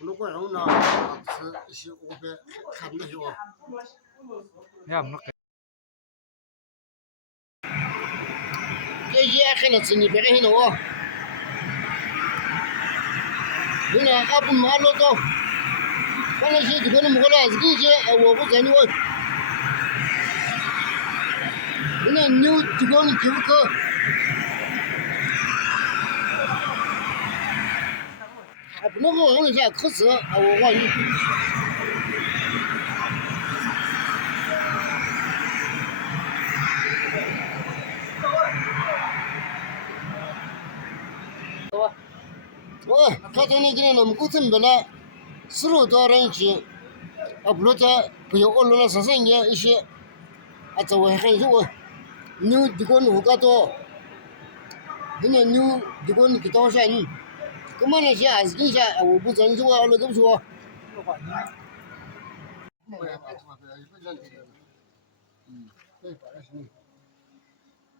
如果让那是是我们看的哟。Ya bunu这也看了吃你别看我。你呢？阿不马路走，完了些这个那么过来，这些我不在你我。你那牛这个你就可。啊，不能我那些可是啊，我你。我他在那个那么古镇不了，10多人去，啊，不在不要我弄了3年一些，啊，这我很多牛这个弄个多，人家牛这个你给多少人？根本那些还是你些，我不真是我那怎么说？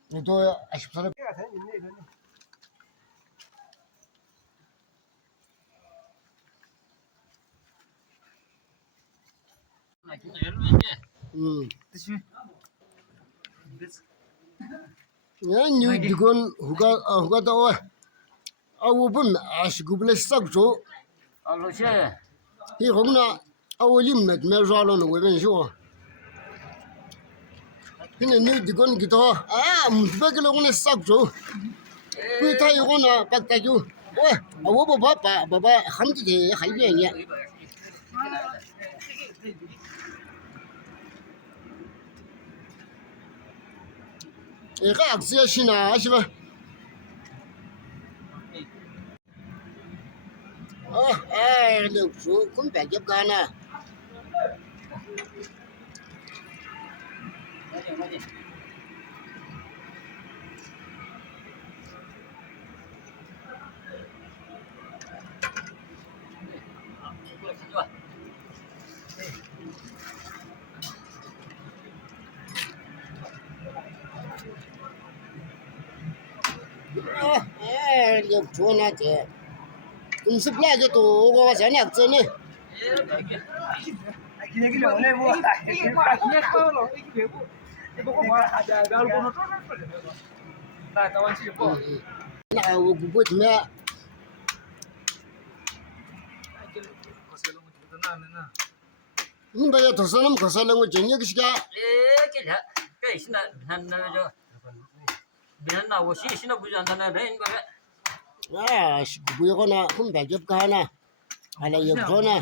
你多20%的。牛这个胡个多啊，我不是个不来杀猪，老谢，以后呢，我里面没啥了，我跟你说，现在牛这个你给多啊，别给了我来杀猪，不他以后呢，把他就我不怕很多的很远的。个是行啊，是吧？那猪根本就不干了。那猪那这，公司不来就多，我现在真的。那我不怎么样。你把要多少那么多少了？我今年个是个。给现在那就，别人那我现在不讲他那人个。是不要呢，很白就不干了，还来要说呢。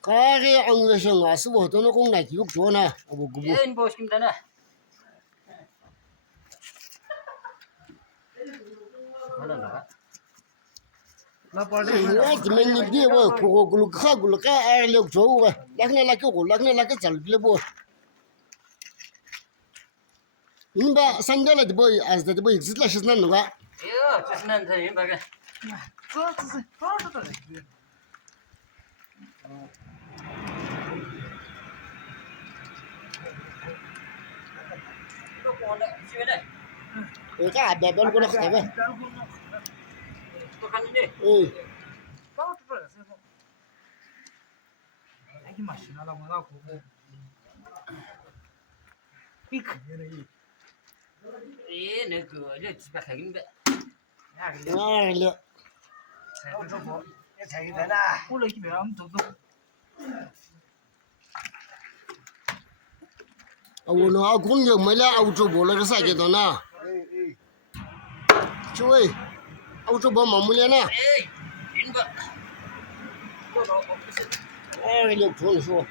他个安慰上啊，是我都能讲来就说呢，我不。你不信的呢？我怎么你别我咕噜看了说我，那个走了不？你把3个了的不？是的不？是那是那个。这是那人那个。这是的。我看别过来喝呗。那个这几百块银呗。了。我来这边，我们走。我那公牛没了，欧洲波那个啥阶段呢？就欧洲波忙不了呢。了不能说。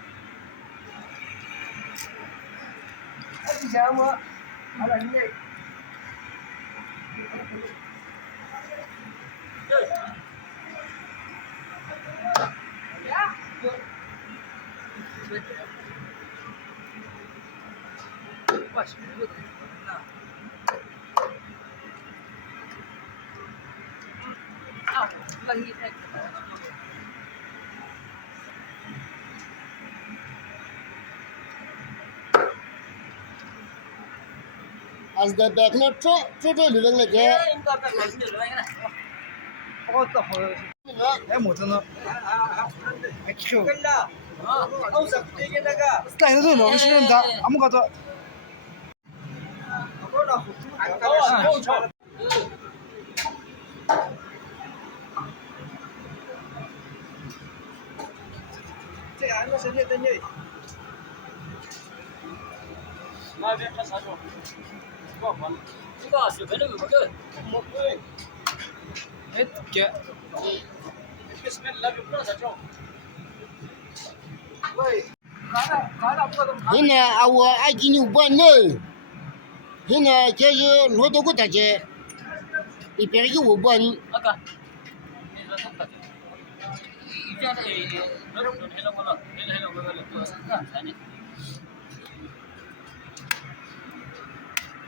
As the back not true, living like that. 哎，没真的，哎，球，啊，但是这种是人家，俺们搞着，这俺们身体等你。那边看啥球？这个水盆那个不够。哎，姐，现在啊，我爱给你办呢。现在就是罗多个大姐，一边给我办，那个，你说他不？这样的，那种那种了，那种了，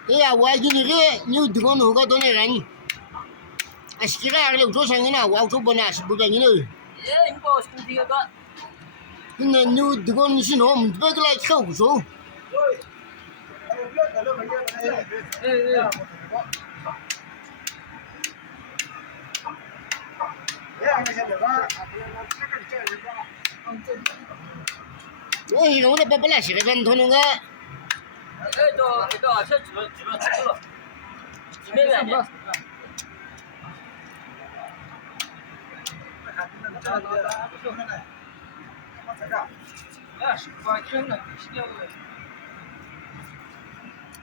哎呀，我爱给你个，你有地方弄个多少人？啊，是个二六桌上的那，我做不那是不干你了。哎，你把我兄弟个。现在你有地方你去弄，别个来看无所。我一个我都不来洗个人头弄个。这这几了，几百元呢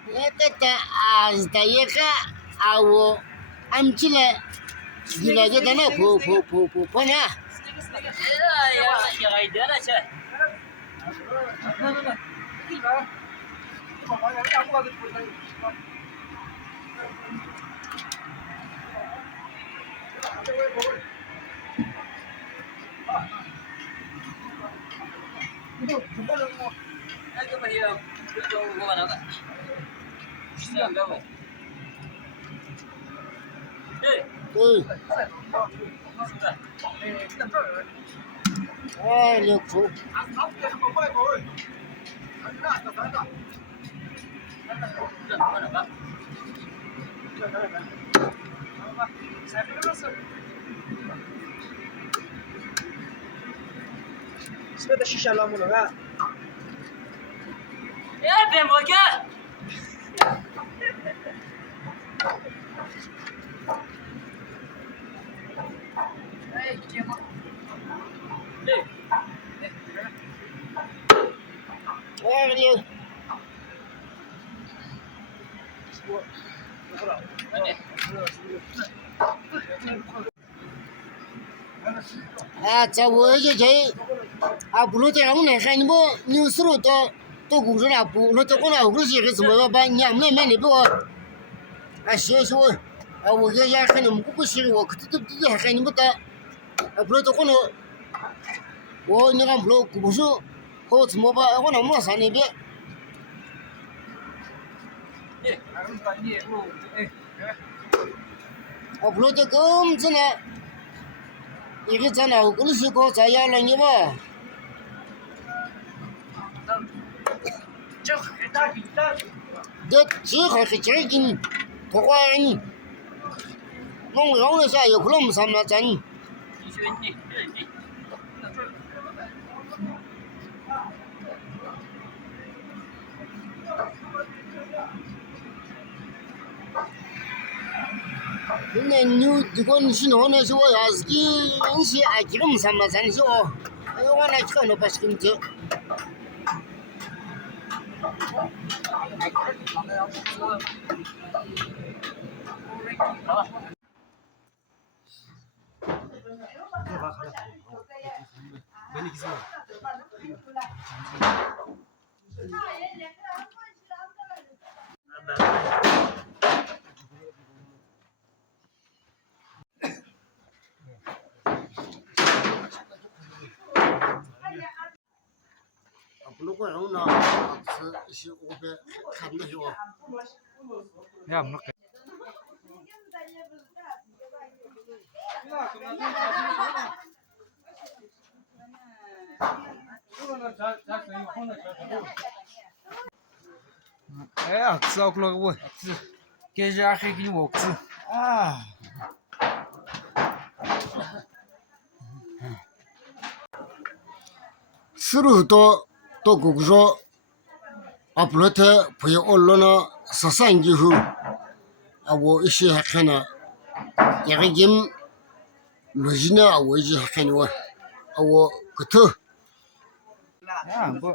？Kita saya ka awo amchile gila je dana po na ya ga idana ce. Cái mà nhiều, cái đồ của nó vậy. Xem đâu vậy? Ê, ai được phụ Sebab dah shisha lama lah. ê, về một kia. Ê, ai được à cháu vừa cho chị à bố cho ông này khai bố như sửa to cũng rất là bố nó cho con nào cũng gì cái gì mà ba nhà mấy mấy này bố à xíu xíu à我家家看你们不是我这还你们的啊不就con nào我那个不是好怎么办我能不能上那边 啊不这个真的一个真的我跟你说过咱家了你吧 这只还是今儿给不花你弄用的啥有可能上那真你选你，你。现在你这个你去弄那些我要是给你些爱给我们上那真是哦哎我来看了把是给你走 如果用呢，是我们看的是吧？ Ya, no. Eh, aksi aku lagi boy. Aksi. Keja akhir gini boy aksi. Ah. 스루도 또 국조 앞으로부터 부여 언론의 사상기후 아고 이시 하나 야기김 로지나 아고지 하나와 아고 그터 야, 뭐